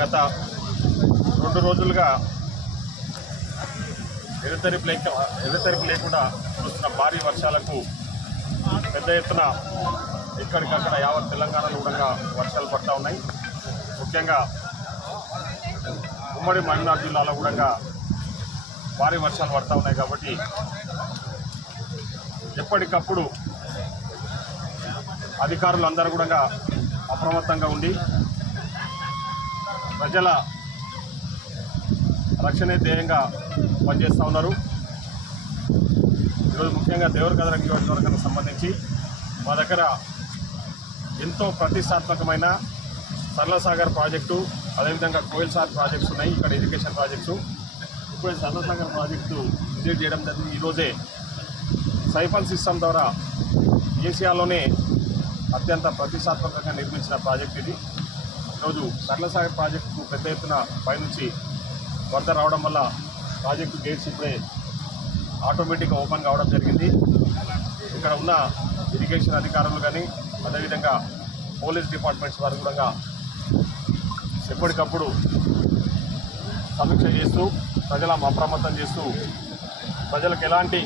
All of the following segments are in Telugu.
గత 2 రోజులుగా ఎడతెరిపి లేకుండా కురుస్తున్న భారీ వర్షాలకు పెద్ద ఎత్తున ఎక్కడికక్కడ యావత్ తెలంగాణలో కూడా వర్షాలు పడతా ఉన్నాయి. ముఖ్యంగా ఉమ్మడి మహబూబ్నగర్ జిల్లాలో కూడా భారీ వర్షాలు పడతా ఉన్నాయి. కాబట్టి ఎప్పటికప్పుడు అధికారులు అందరూ కూడా అప్రమత్తంగా ఉండి ప్రజల రక్షణే ధ్యేయంగా పనిచేస్తూ ఉన్నారు. ఈరోజు ముఖ్యంగా దేవరకద్ర నియోజకవర్గానికి సంబంధించి మా దగ్గర ఎంతో ప్రతిష్టాత్మకమైన సరళసాగర్ ప్రాజెక్టు, అదేవిధంగా కోయిల్సార్ ప్రాజెక్ట్స్ ఉన్నాయి. ఇక్కడ ఇరిగేషన్ ప్రాజెక్ట్స్. ఇప్పుడు సరళసాగర్ ప్రాజెక్టు విజిట్ చేయడం జరిగింది. ఈరోజే సైఫల్ సిస్టమ్ ద్వారా ఏషియాలోనే అత్యంత ప్రతిష్టాత్మకంగా నిర్మించిన ప్రాజెక్ట్ ఇది. ఈరోజు సరళసాగర్ ప్రాజెక్టుకు పెద్ద ఎత్తున పైనుంచి వరద రావడం వల్ల ప్రాజెక్టు గేట్స్ ఇప్పుడే ఆటోమేటిక్గా ఓపెన్ కావడం జరిగింది. ఇక్కడ ఉన్న ఇరిగేషన్ అధికారులు కానీ అదేవిధంగా పోలీస్ డిపార్ట్మెంట్స్ వారు కూడా ఎప్పటికప్పుడు సమీక్ష చేస్తూ ప్రజలను అప్రమత్తం చేస్తూ ప్రజలకు ఎలాంటి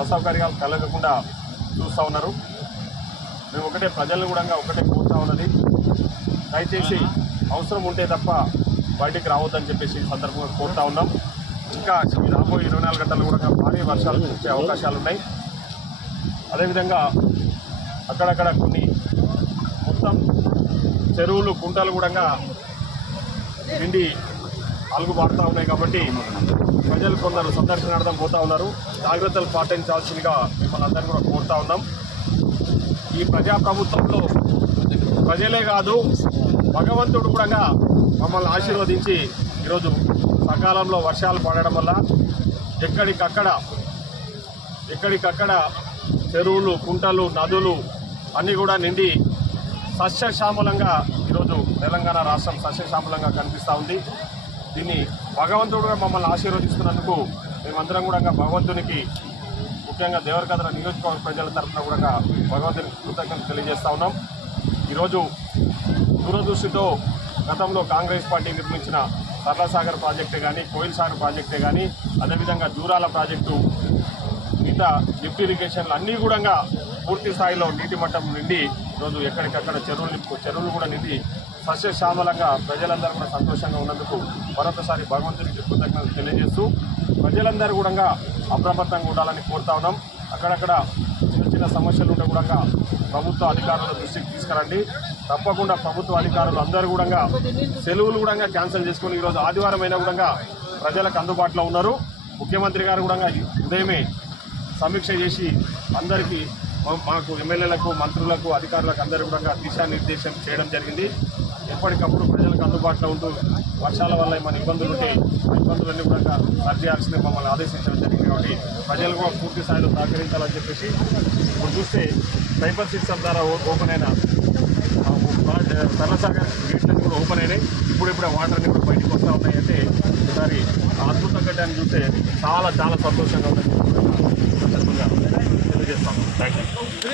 అసౌకర్యాలు కలగకుండా చూస్తూ ఉన్నారు. మేము ప్రజలను కూడా ఒకటే కోరుతా ఉన్నది, దయచేసి అవసరం ఉంటే తప్ప బయటికి రావద్దని చెప్పేసి సందర్భంగా కోరుతా ఉన్నాం. ఇంకా రాబోయే 24 గంటలు కూడా భారీ వర్షాలు కురిసే అవకాశాలు ఉన్నాయి. అదేవిధంగా అక్కడక్కడ కొన్ని మొత్తం చెరువులు కుంటలు కూడా నిండి అలుగుబారుతూ ఉన్నాయి. కాబట్టి ప్రజలు కొందరు సందర్శనార్థం పోతూ ఉన్నారు. జాగ్రత్తలు పాటించాల్సిందిగా మిమ్మల్ని అందరినీ కూడా కోరుతా ఉన్నాం. ఈ ప్రజాప్రభుత్వంలో ప్రజలే కాదు భగవంతుడు కూడా మమ్మల్ని ఆశీర్వదించి ఈరోజు సకాలంలో వర్షాలు పడడం వల్ల ఎక్కడికక్కడ చెరువులు, కుంటలు, నదులు అన్నీ కూడా నిండి సస్యశ్యామలంగా ఈరోజు తెలంగాణ రాష్ట్రం సస్యశ్యామలంగా కనిపిస్తూ ఉంది. దీన్ని భగవంతుడుగా మమ్మల్ని ఆశీర్వదిస్తున్నందుకు మేమందరం కూడా భగవంతునికి, ముఖ్యంగా దేవరకద్ర నియోజకవర్గ ప్రజల తరఫున కూడా భగవంతునికి కృతజ్ఞతలు తెలియజేస్తూ ఉన్నాం. ఈరోజు దూరదృష్టితో గతంలో కాంగ్రెస్ పార్టీ నిర్మించిన సరళసాగర్ ప్రాజెక్టే కానీ, కోయిల్సాగర్ ప్రాజెక్టే కానీ, అదేవిధంగా జూరాల ప్రాజెక్టు, మిగతా లిఫ్ట్ ఇరిగేషన్లు అన్నీ కూడా పూర్తి స్థాయిలో నీటి మట్టం నిండి ఈరోజు ఎక్కడికక్కడ చెరువులు కూడా నిండి సస్యశ్యామలంగా ప్రజలందరూ కూడా సంతోషంగా ఉన్నందుకు మరొకసారి భగవంతునికి కృతజ్ఞతలు తెలియజేస్తూ ప్రజలందరూ కూడా అప్రమత్తంగా ఉండాలని కోరుతా ఉన్నాం. అక్కడక్కడ చిన్న సమస్యలు ఉంటే కూడా ప్రభుత్వ అధికారుల దృష్టికి తీసుకురండి. తప్పకుండా ప్రభుత్వ అధికారులు అందరూ కూడా సెలవులు కూడా క్యాన్సిల్ చేసుకొని ఈరోజు ఆదివారం అయినా కూడా ప్రజలకు అందుబాటులో ఉన్నారు. ముఖ్యమంత్రి గారు కూడా ఉదయమే సమీక్ష చేసి అందరికీ మాకు ఎమ్మెల్యేలకు, మంత్రులకు, అధికారులకు అందరూ కూడా దిశానిర్దేశం చేయడం జరిగింది. ఎప్పటికప్పుడు ప్రజలకు అందుబాటులో ఉంటూ వర్షాల వల్ల ఏమైనా ఇబ్బందులు ఉంటే ఆ ఇబ్బందులన్నీ కూడా సరిచేయాల్సిందే మమ్మల్ని ఆదేశించడం జరిగింది. కాబట్టి ప్రజలు కూడా పూర్తి స్థాయిలో సహకరించాలని చెప్పేసి ఇప్పుడు చూస్తే సైఫల్ సిస్టమ్ ద్వారా ఓపెన్ అయిన సరళసాగర్ గేట్లన్నీ కూడా ఓపెన్ అయినాయి. ఇప్పుడే వాటర్ అన్ని కూడా బయటకు వస్తూ ఉన్నాయి. అంటే ఈసారి అద్భుత ఘట్టాన్ని చూస్తే చాలా సంతోషంగా ఉందని సందర్భంగా తెలియజేస్తాము. Thank you.